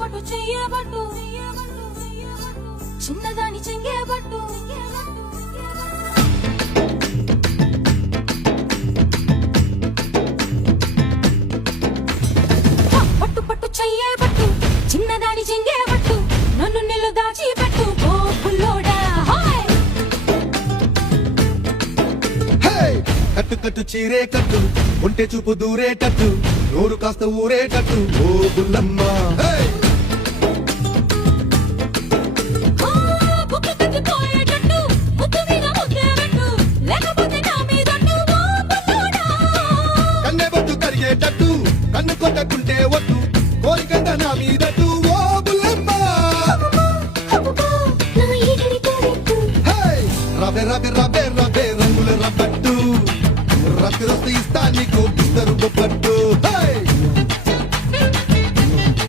పట్టు చెయ్యబట్టు చిన్నదాని చెంగేబట్టు పట్టు పట్టు చెయ్యబట్టు చిన్నదాని చెంగేబట్టు నన్ను నిల్లు దాచి పెట్టు ఓ పుల్లోడా కట్టు కట్టు చీరే కట్టు ఒంటె చూపు దూరేటట్టు నోరు కాస్త ఊరేటట్టు ఓ బుల్లమ్మ కన్నె బొట్టు కరిగేటట్టు కన్ను కొట్టకుంటే వద్దు కోరికంత నా మీదట్టు ఓ బుల్లమ్మ రబె రబె రబె రబె రంగుల రబ్బట్టు రక్తి ఇస్తా నీకు ఇద్దరు బొబ్బట్టు